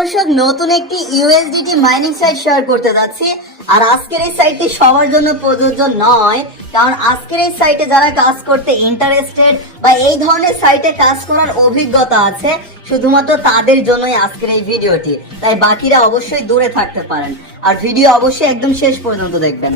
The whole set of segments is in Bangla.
দর্শক নতুন একটি ইউএসডিটি মাইনিং সাইট শেয়ার করতে যাচ্ছি। আর আজকের এই সাইটটি সবার জন্য প্রযোজ্য নয়, কারণ আজকের এই সাইটে যারা কাজ করতে ইন্টারেস্টেড বা এই ধরনের সাইটে কাজ করার অভিজ্ঞতা আছে শুধুমাত্র তাদের জন্যই আজকের এই ভিডিওটি। তাই বাকিরা অবশ্যই দূরে থাকতে পারেন, আর ভিডিও অবশ্যই একদম শেষ পর্যন্ত দেখবেন।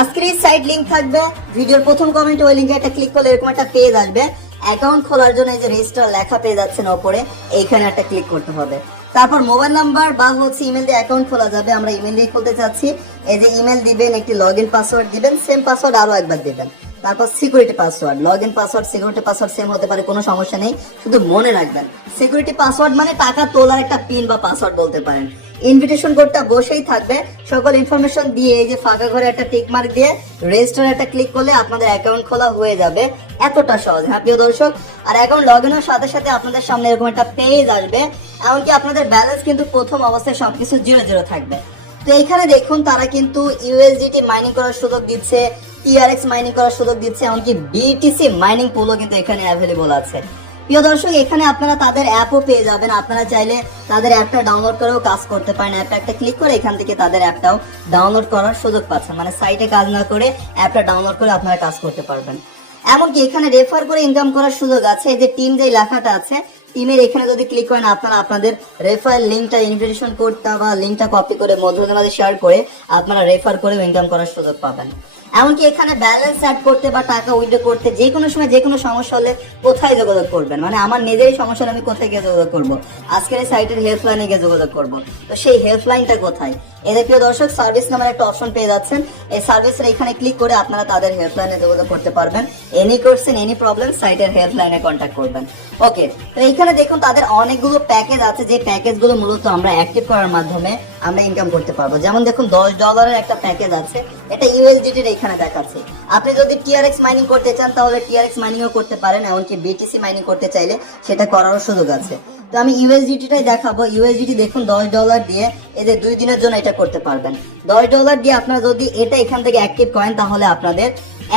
আজকের এই সাইট লিংক থাকবে ভিডিওর প্রথম কমেন্টে, ওই লিংকে একটা ক্লিক করলে এরকম একটা পেজ আসবে। অ্যাকাউন্ট খোলার জন্য এই যে রেজিস্টার লেখা পেয়ে যাচ্ছেন ওপরে, এইখানে একটা ক্লিক করতে হবে। তারপর মোবাইল নাম্বার বা ইমেল দিয়ে অ্যাকাউন্ট খোলা যাবে। আমরা ইমেল দিয়ে খুলতে চাচ্ছি। এই যে ইমেল দিবেন, একটি লগইন পাসওয়ার্ড দিবেন, সেম পাসওয়ার্ড আরো একবার দিবেন। তারপর security password, login password security password same হতে পারে, কোনো সমস্যা নেই, শুধু মনে রাখবেন সিকিউরিটি পাসওয়ার্ড মানে টাকা তোলার একটা পিন বা পাসওয়ার্ড বলতে পারেন। ইনভিটেশন কোডটা বসেই থাকবে। সকল ইনফরমেশন দিয়ে এই যে ফাঁকা ঘরে একটা টিক মার্ক দিয়ে রেজিস্টার একটা ক্লিক করলে আপনাদের অ্যাকাউন্ট খোলা হয়ে যাবে। এতটা সহজ, হ্যাঁ প্রিয় দর্শক। আর অ্যাকাউন্ট লগ ইনের সাথে সাথে আপনাদের সামনে এরকম একটা পেজ আসবে। এমনকি আপনাদের ব্যালেন্স কিন্তু প্রথম অবস্থায় সবকিছু 0 থাকবে। তো এইখানে দেখুন তারা কিন্তু ইউএসডিটি মাইনিং করার সুযোগ দিচ্ছে, টিআরএক্স মাইনিং করার সুযোগ দিচ্ছে, এমনকি বিটিসি মাইনিং পুলও কিন্তু এখানে অ্যাভেলেবল আছে। প্রিয় দর্শক, এখানে আপনারা তাদের অ্যাপও পেয়ে যাবেন। আপনারা চাইলে তাদের অ্যাপটা ডাউনলোড করেও কাজ করতে পারেন। অ্যাপটা একটা ক্লিক করে এখান থেকে তাদের অ্যাপটাও ডাউনলোড করার সুযোগ পাচ্ছেন, মানে সাইটে কাজ না করে অ্যাপটা ডাউনলোড করে আপনারা কাজ করতে পারবেন। এমনকি এখানে রেফার করে ইনকাম করার সুযোগ আছে। এই যে টিম যে লেখাটা আছে, টিমের এখানে যদি ক্লিক করেন আপনারা আপনাদের রেফার লিঙ্কটা, ইনভিটেশন কোডটা বা লিঙ্কটা কপি করে বন্ধুদের মাঝে শেয়ার করে আপনারা রেফার করে ইনকাম করার সুযোগ পাবেন। এমনকি এখানে ব্যালেন্স অ্যাড করতে বা টাকা উইথড্র করতে যে কোনো সময় যে কোনো সমস্যা হলে কোথায় যোগাযোগ করবেন, মানে আমার নিজেরই সমস্যা হলে আমি কোথায় গিয়ে যোগাযোগ করবো? আজকের এই সাইটের হেল্পলাইনে গিয়ে যোগাযোগ করবো। তো সেই হেল্পলাইনটা কোথায়? এদের প্রিয় দর্শক, সার্ভিস নামের একটা অপশন পেয়ে যাচ্ছেন। এই সার্ভিসের এখানে ক্লিক করে আপনারা তাদের হেল্পলাইনে যোগাযোগ করতে পারবেন। এনি কোশ্চেন, এনি প্রবলেম, সাইটের হেল্পলাইনে কন্ট্যাক্ট করবেন। ওকে, তো এইখানে দেখুন তাদের অনেকগুলো প্যাকেজ আছে, যে প্যাকেজগুলো মূলত আমরা অ্যাক্টিভ করার মাধ্যমে আমরা ইনকাম করতে পারবো। যেমন দেখুন $10 একটা প্যাকেজ আছে, এটা ইউএসডিটির এখানে দেখাচ্ছে। আপনি যদি টিআরএক্স মাইনিং করতে চান তাহলে টিআরএক্স মাইনিংও করতে পারেন, এমনকি বিটিসি মাইনিং করতে চাইলে সেটা করারও সুযোগ আছে। তো আমি ইউএসডিটিটাই দেখাবো। ইউএসডিটি দেখুন $10 দিয়ে এদের 2 দিনের জন্য এটা করতে পারবেন। $10 দিয়ে আপনারা যদি এটা এখান থেকে অ্যাক্টিভ করেন তাহলে আপনাদের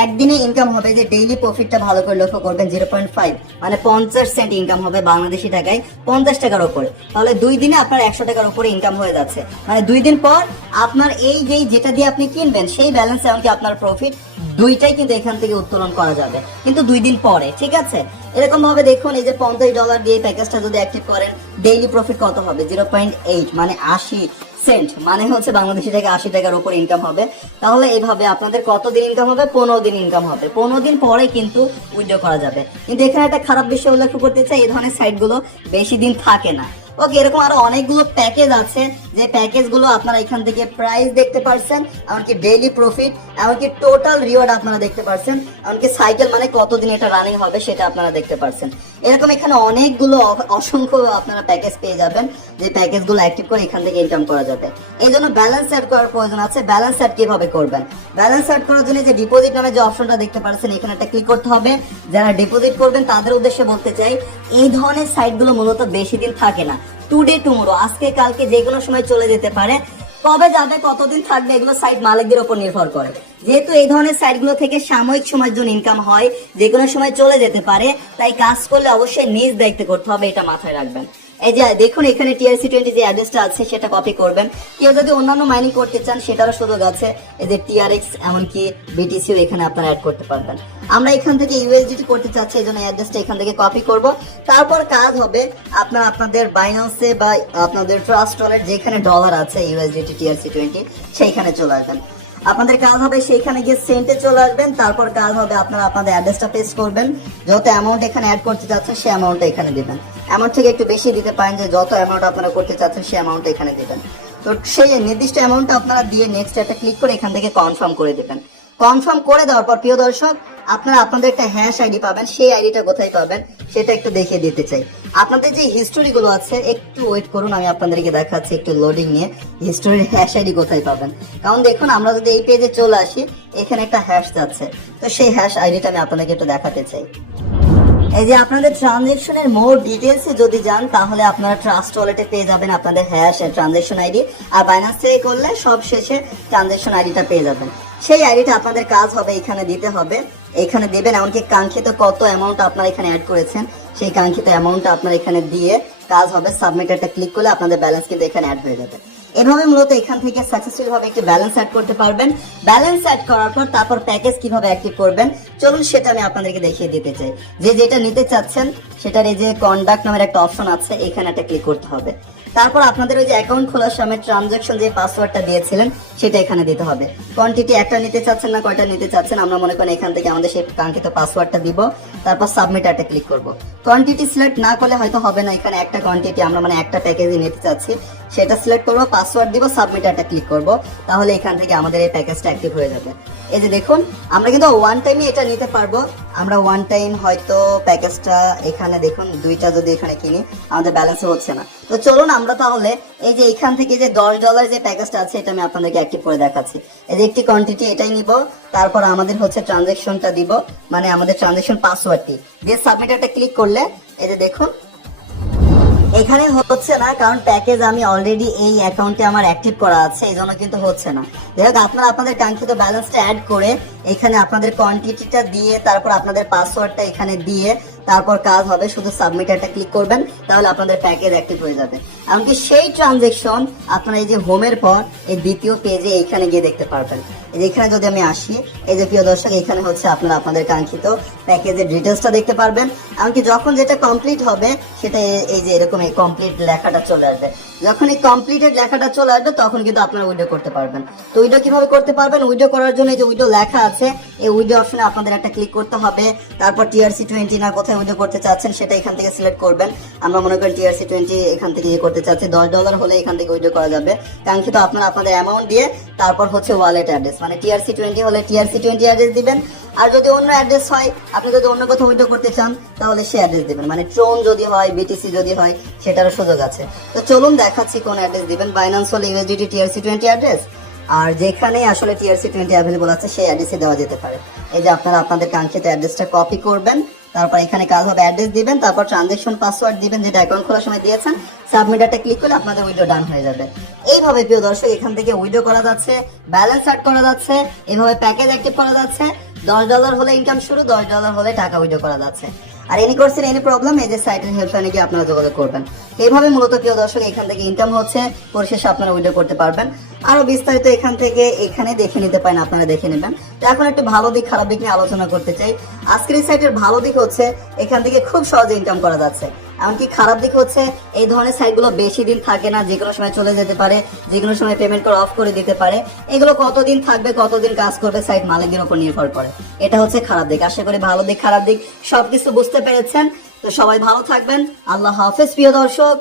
একদিনে ইনকাম হবে, যে ডেইলি প্রফিটটা ভালো করে লক্ষ্য করবেন, 0.5 মানে 50 সেন্ট ইনকাম হবে বাংলাদেশি টাকায় 50 টাকার উপরে। তাহলে 2 দিনে আপনার 100 টাকার উপরে ইনকাম হয়ে যাচ্ছে। মানে 2 দিন পর আপনার এই যেটা দিয়ে আপনি কিনবেন সেই ব্যালেন্স এমনকি আপনার প্রফিট দুইটাই কিন্তু এখান থেকে উত্তোলন করা যাবে, কিন্তু 2 দিন পরে, ঠিক আছে? এরকম ভাবে দেখুন এই যে $50 দিয়ে প্যাকেজটা যদি অ্যাক্টিভ করেন, ডেইলি প্রফিট কত হবে? 0.8 মানে 80 সেন্ট, মানে হচ্ছে বাংলাদেশি টাকা 80 টাকার উপর ইনকাম হবে। তাহলে এইভাবে আপনাদের কতদিন ইনকাম হবে? 15 দিন ইনকাম হবে। 15 দিন পরে কিন্তু উইথড্র করা যাবে। কিন্তু এখানে একটা খারাপ বিষয় উল্লেখ করতে চাই, এই ধরনের সাইটগুলো বেশি দিন থাকে না। ওকে, এরকম আরো অনেকগুলো প্যাকেজ আছে, যে প্যাকেজগুলো আপনারা এখান থেকে প্রাইস দেখতে পারছেন, এমনকি ডেইলি প্রফিট, এমনকি টোটাল রিওয়ার্ড আপনারা দেখতে পারছেন, এমনকি সাইকেল মানে কতদিন এটা রানিং হবে সেটা আপনারা দেখতে পারছেন। এরকম এখানে অনেকগুলো অসংখ্য আপনারা প্যাকেজ পেয়ে যাবেন, যে প্যাকেজগুলো অ্যাক্টিভ করে এখান থেকে ইনকাম করা যাবে। এই জন্য ব্যালেন্স অ্যাড করার প্রয়োজন আছে। ব্যালেন্স অ্যাড কিভাবে করবেন? ব্যালেন্স অ্যাড করার জন্য যে ডিপোজিট নামে যে অপশনটা দেখতে পাচ্ছেন এখানে একটা ক্লিক করতে হবে। যারা ডিপোজিট করবেন তাদের উদ্দেশ্যে বলতে চাই, এই ধরনের সাইটগুলো মূলত বেশি দিন থাকে না। টুডে টুমোরো, আজকে কালকে যে কোনো সময় চলে যেতে পারে। কবে যাবে, কতদিন থাকবে, এগুলো সাইট মালিকদের উপর নির্ভর করে। যেহেতু এই ধরনের সাইটগুলো থেকে সাময়িক সময়ের জন্য ইনকাম হয়, যে কোনো সময় চলে যেতে পারে, তাই কাজ করলে অবশ্যই নিজ দায়িত্বে করতে হবে, এটা মাথায় রাখবেন। এই যে দেখুন এখানে TRC20 যে অ্যাড্রেসটা আছে সেটা কপি করবেন। কেউ যদি অন্যান্য মাইনিং করতে চান সেটারও সুযোগ আছে। এই যে টিআরএক্স এমনকি বিটিসিও এখানে আপনারা অ্যাড করতে পারবেন। আমরা এখান থেকে ইউএসডিটি করতে চাচ্ছি, এই জন্য অ্যাড্রেসটা এখান থেকে কপি করব। তারপর কাজ হবে আপনারা আপনাদের বাইন্যান্সে বা আপনাদের ট্রাস্ট ওয়ালেট যেখানে ডলার আছে ইউএসডিটি TRC20 সেইখানে চলে আসবেন। আপনাদের কাজ হবে সেইখানে গিয়ে সেন্টে চলে আসবেন। তারপর কাজ হবে আপনারা আপনাদের অ্যাড্রেসটা পেস্ট করবেন, যত অ্যামাউন্ট এখানে অ্যাড করতে চাচ্ছেন সেই অ্যামাউন্টটা এখানে দিবেন। অ্যামাউন্ট থেকে একটু বেশি দিতে পারেন, যে যত অ্যামাউন্ট আপনারা করতে চাচ্ছেন সেই অ্যামাউন্টটা এখানে দিবেন। তো সেই নির্দিষ্ট অ্যামাউন্টটা আপনারা দিয়ে নেক্সট একটা ক্লিক করে এখান থেকে কনফার্ম করে দিবেন। কনফার্ম করে দেওয়ার পর প্রিয় দর্শক, আপনারা আপনাদের একটা হ্যাশ আইডি পাবেন। সেই আইডিটা কোথায় পাবেন সেটা একটু দেখিয়ে দিতে চাই। আপনাদের যে হিস্টোরি গুলো আছে, একটু ওয়েট করুন, আমি আপনাদেরকে দেখাচ্ছি একটু লোডিং নিয়ে হিস্টোরির হ্যাশ আইডি কোথায় পাবেন। কারণ দেখুন আমরা যদি এই পেজে চলে আসি, এখানে একটা হ্যাশ যাচ্ছে, তো সেই হ্যাশ আইডিটা আমি আপনাদেরকে একটু দেখাতে চাই। এই যে আপনাদের ট্রানজেকশনের মোর ডিটেলসে যদি যান তাহলে আপনারা ট্রাস্ট ওয়ালেটে পেয়ে যাবেন আপনাদের হ্যাশ এর ট্রানজেকশন আইডি, আর বাইন্যান্স থেকে করলে সব শেষে ট্রানজেকশন আইডিটা পেয়ে যাবেন। সেই আইডিটা আপনাদের কাজ হবে এখানে দিতে হবে, এখানে দেবেন, এমনকি কাঙ্ক্ষিত কত অ্যামাউন্ট আপনারা এখানে অ্যাড করেছেন সেই কাঙ্ক্ষিত অ্যামাউন্টটা আপনার এখানে দিয়ে কাজ হবে, সাবমিট একটা ক্লিক করলে আপনাদের ব্যালেন্স কিন্তু এখানে অ্যাড হয়ে যাবে। এভাবে মূলত এখান থেকে সাকসেসফুল ভাবে একটি ব্যালেন্স অ্যাড করতে পারবেন। ব্যালেন্স অ্যাড করার পর তারপর প্যাকেজ কিভাবে অ্যাক্টিভ করবেন চলুন সেটা আমি আপনাদেরকে দেখিয়ে দিতে চাই। যে যেটা নিতে চাচ্ছেন সেটার এই যে কন্ডাক্ট নামের একটা অপশন আছে, এখানে একটা ক্লিক করতে হবে। তারপর আপনাদের ওই যে অ্যাকাউন্ট খোলার সময় ট্রানজাকশন যে পাসওয়ার্ডটা দিয়েছিলেন সেটা এখানে দিতে হবে। কোয়ান্টিটি একটা নিতে চাচ্ছেন না কয়টা নিতে চাচ্ছেন, আমরা মনে করেন এখান থেকে আমাদের সেই কাঙ্ক্ষিত পাসওয়ার্ডটা দিব, তারপর সাবমিট একটা ক্লিক করব। কোয়ান্টিটি সিলেক্ট না করলে হয়তো হবে না, এখানে একটা কোয়ান্টিটি আমরা মানে একটা প্যাকেজই নিতে চাচ্ছি, সেটা সিলেক্ট করবো, পাসওয়ার্ড দিব, সাবমিট একটা ক্লিক করব, তাহলে এখান থেকে আমাদের এই প্যাকেজটা অ্যাক্টিভ হয়ে যাবে। এই যে দেখুন আমরা কিন্তু ওয়ান টাইমই এটা নিতে পারবো। আমরা ওয়ান টাইম হয়তো প্যাকেজটা এখানে দেখুন দুইটা যদি এখানে কিনি আমাদের ব্যালেন্স হচ্ছে না। তো চলুন আমরা তাহলে এই যে এখান থেকে যে $10 যে প্যাকেজটা আছে এটা আমি আপনাদেরকে অ্যাক্টিভ করে দেখাচ্ছি। এই যে একটি কোয়ান্টিটি এটাই নিব, তারপর আমাদের হচ্ছে ট্রানজাকশনটা দিব, মানে আমাদের ট্রানজাকশন পাসওয়ার্ডটি দিয়ে সাবমিট একটা ক্লিক করলে এই যে দেখুন এখানে হচ্ছে না, কারণ প্যাকেজ আমি অলরেডি এই অ্যাকাউন্টে আমার অ্যাক্টিভ করা আছে, এই জন্য কিন্তু হচ্ছে না। যাই হোক আপনারা আপনাদের কাঙ্ক্ষিত ব্যালেন্সটা অ্যাড করে এখানে আপনাদের কোয়ান্টিটিটা দিয়ে তারপর আপনাদের পাসওয়ার্ডটা এখানে দিয়ে তারপর কাজ হবে, শুধু সাবমিট একটা ক্লিক করবেন, তাহলে আপনাদের প্যাকেজ অ্যাক্টিভ হয়ে যাবে। এমনকি সেই ট্রানজেকশন আপনারা এই যে হোমের পর এই দ্বিতীয় পেজে এইখানে গিয়ে দেখতে পারবেন। এখানে যদি আমি আসি, এই যে প্রিয় দর্শক এখানে হচ্ছে আপনারা আপনাদের কাঙ্ক্ষিত প্যাকেজের ডিটেলসটা দেখতে পারবেন। এমনকি যখন যেটা কমপ্লিট হবে সেটা এই যে এরকম এই কমপ্লিট লেখাটা চলে আসবে। যখন এই কমপ্লিটেড লেখাটা চলে আসবে তখন কিন্তু আপনারা উইড্রো করতে পারবেন। তো উইড্রো কিভাবে করতে পারবেন, উইড্রো করার জন্য এই যে উইড্রো লেখা আছে এই উইড্রো অপশনে আপনাদের একটা ক্লিক করতে হবে, তারপর TRC20 না কোথায় উইড্রো করতে চাচ্ছেন সেটা এখান থেকে সিলেক্ট করবেন। আমরা মনে করি TRC20 এখান থেকে ইয়ে করতে চাচ্ছি, $10 হলে এখান থেকে উইড্রো করা যাবে। কাঙ্ক্ষিত আপনারা আপনাদের অ্যামাউন্ট দিয়ে তারপর হচ্ছে ওয়ালেট অ্যাড্রেস, মানে TRC20 হলে TRC20 অ্যাড্রেস দিবেন, আর যদি অন্য অ্যাড্রেস হয় আপনি যদি অন্য কোথাও উইড্রো করতে চান তাহলে সে অ্যাড্রেস দিবেন, মানে ট্রোন যদি হয় BTC যদি হয় সেটারও সুযোগ আছে। তো চলুন দেখাচ্ছি কোন অ্যাড্রেস দিবেন। বাইন্যান্স হলে USDT TRC20 অ্যাড্রেস, আর যেখানে আসলে TRC20 অ্যাভেলেবল আছে সেই অ্যাড্রেসে দেওয়া যেতে পারে। এই যে আপনারা আপনাদের কাঙ্ক্ষিত অ্যাড্রেসটা কপি করবেন, তারপর এখানে কাজ হবে অ্যাড্রেস দিবেন, তারপর ট্রানজাকশন পাসওয়ার্ড দিবেন যেটা অ্যাকাউন্ট খোলার সময় দিয়েছেন, সাবমিট একটা ক্লিক করলে আপনাদের উইড্রো ডান হয়ে যাবে। এইভাবে প্রিয় দর্শক এখান থেকে উইড্রো করা যাচ্ছে, ব্যালেন্স অ্যাড করা যাচ্ছে, এইভাবে প্যাকেজ অ্যাক্টিভ করা যাচ্ছে। $10 হলে ইনকাম শুরু, $10 হলে টাকা উইড্রো করা যাচ্ছে। আর এনি কোর্সের এনি প্রবলেম এই যে সাইটের হেল্পলাইনে গিয়ে আপনারা যোগাযোগ করবেন। এইভাবে মূলত প্রিয় দর্শক এখান থেকে ইনকাম হচ্ছে, পরিশেষে আপনারা উইড্রো করতে পারবেন। আরো বিস্তারিত এখান থেকে এখানে দেখে নিতে পারেন, আপনারা দেখে নেবেন। তো এখন একটু ভালো দিক খারাপ দিক নিয়ে আলোচনা করতে চাই। আজকের এই সাইটের ভালো দিক হচ্ছে এখান থেকে খুব সহজে ইনকাম করা যাচ্ছে। এমনকি খারাপ দিক হচ্ছে এই ধরনের সাইটগুলো বেশি দিন থাকে না, যে কোনো সময় চলে যেতে পারে, যে কোনো সময় পেমেন্ট করে অফ করে দিতে পারে। এগুলো কতদিন থাকবে কতদিন কাজ করবে সাইট মালিকদের উপর নির্ভর করে, এটা হচ্ছে খারাপ দিক। আশা করি ভালো দিক খারাপ দিক সবকিছু বুঝতে পেরেছেন। তো সবাই ভালো থাকবেন, আল্লাহ হাফেজ প্রিয় দর্শক।